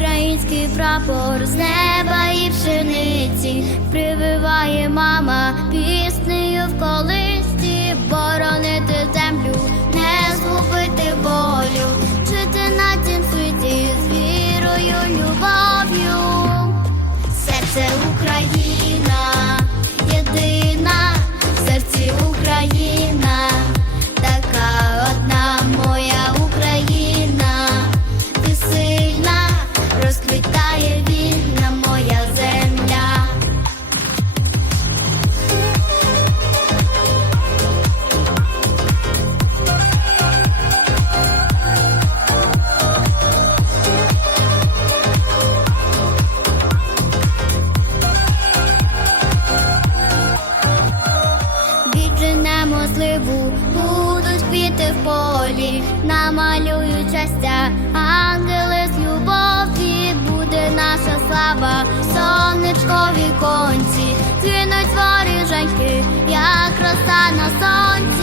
український прапор з неба і пшениці прививає мама. полі намалюють щастя, ангели з любові буде наша слава, сонечкові конці, Цвінуть воріженьки, як роса на сонці.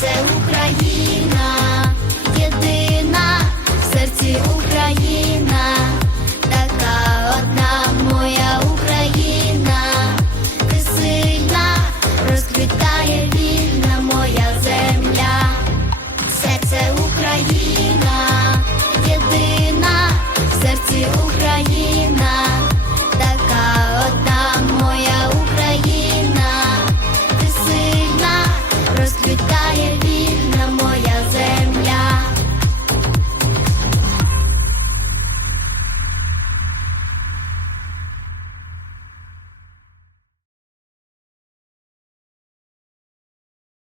це Україна, єдина в серці Україна.